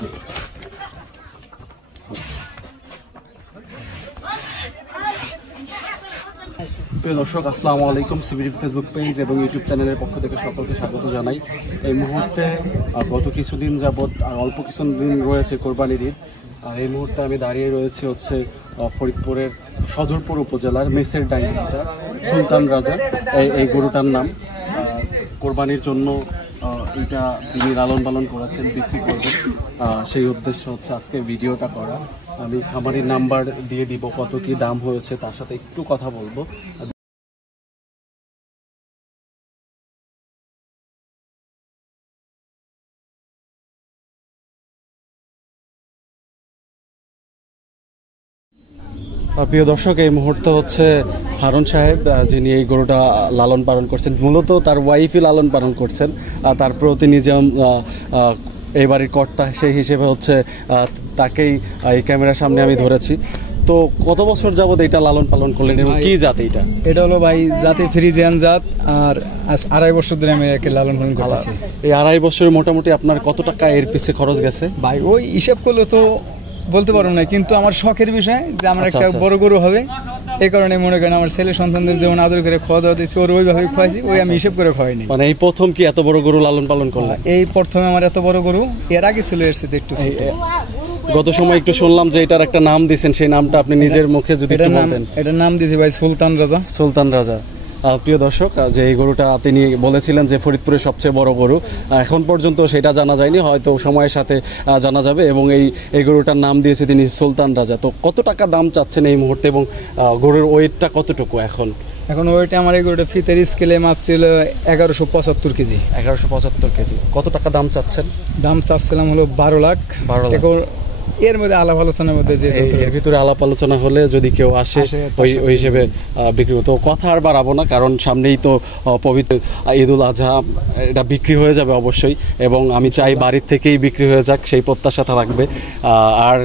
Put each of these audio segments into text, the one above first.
প্রিয় দর্শক, আসসালামু আলাইকুম। সিবিডি ফেসবুক পেজ এবং ইউটিউব চ্যানেলের পক্ষ থেকে সকলকে স্বাগত জানাই। এই মুহূর্তে গত কিছুদিন যাবৎ আর অল্প কিছুদিন রয়েছে কোরবানির ঈদ। আর এই মুহূর্তে আমি দাঁড়িয়ে রয়েছে ফরিদপুরের সদরপুর উপজেলার মেসের ডাইনিটা সুলতান রাজা। এই গরুটার নাম কোরবানির জন্য এটা তিনি লালন পালন করেছেন, বিক্রি করবেন, সেই উদ্দেশ্য হচ্ছে আজকে ভিডিওটা করা। আমি খামারির নাম্বার দিয়ে দিব, কত কি দাম হয়েছে তার সাথে একটু কথা বলবো। প্রিয় দর্শক, এই মুহূর্তে হচ্ছে হারুন সাহেব, যিনি এই গরুটা লালন পালন করছেন। মূলত তার ওয়াইফই লালন পালন করছেন, তারপরেও তিনি যেমন এই বাড়ির কর্তা, সেই হিসেবে হচ্ছে তাকেই এই ক্যামেরার সামনে আমি ধরেছি। তো কত বছর যাবত এটা লালন পালন করলেন এবং কি জাত এইটা? এটা হলো ভাই জাতে ফ্রিজিয়ান জাত, আর 2.5 বছর ধরে আমি একে লালন পালন করতেছি। এই 2.5 বছরে মোটামুটি আপনার কত টাকা এর পিছে খরচ গেছে? ভাই ওই হিসাব করলে তো বলতে পারবো না, কিন্তু আমার শখের বিষয় যে আমার একটা বড় গরু হবে, এই কারণে মনে করেন আমার ছেলে সন্তানদের যেমন আদর করে খাওয়া দাওয়া দিচ্ছি, ওর ওইভাবে খাওয়াইছি, ওই আমি হিসেব করে খাওয়াইনি। মানে এই প্রথম কি এত বড় গরু লালন পালন করলাম? এই প্রথমে আমার এত বড় গরু, এর আগে চলে এসেছে একটু। গত সময় একটু শুনলাম যে এটার একটা নাম দিয়েছেন, সেই নামটা আপনি নিজের মুখে যদি একটু বলতেন। এটার নাম দিয়েছি ভাই সুলতান রাজা। সুলতান রাজা। প্রিয় দর্শক, যে এই গরুটা তিনি বলেছিলেন যে ফরিদপুরের সবচেয়ে বড় গরু, এখন পর্যন্ত সেটা জানা যায়নি, হয়তো সময়ের সাথে জানা যাবে। এবং এই গরুটার নাম দিয়েছে তিনি সুলতান রাজা। তো কত টাকা দাম চাচ্ছেন এই মুহূর্তে এবং গরুর ওয়েটটা কতটুকু এখন? এখন ওয়েটে আমার এই গরুটা ফিতের স্কেলে মাপ ছিল 1175 কেজি। 1175 কেজি। কত টাকা দাম চাচ্ছেন? দাম চাচ্ছিলাম হলো 12 লাখ। এর মধ্যে আলাপ আলোচনার মধ্যে যে এর ভিতরে আলাপ আলোচনা হলে যদি কেউ আসে ওই হিসেবে বিক্রি হতো। কথা আর বাড়াবো না, কারণ সামনেই তো পবিত্র ঈদুল আজহা, এটা বিক্রি হয়ে যাবে অবশ্যই, এবং আমি চাই বাড়ির থেকেই বিক্রি হয়ে যাক, সেই প্রত্যাশা থাকবে। আর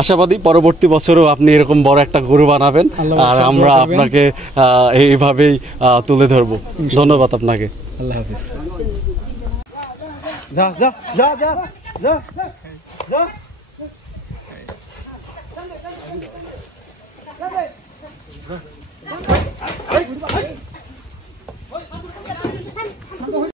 আশাবাদী পরবর্তী বছরও আপনি এরকম বড় একটা গরু বানাবেন, আর আমরা আপনাকে এইভাবেই তুলে ধরবো। ধন্যবাদ আপনাকে। আল্লাহ হাফেজ। যা যা যা যা যা যা।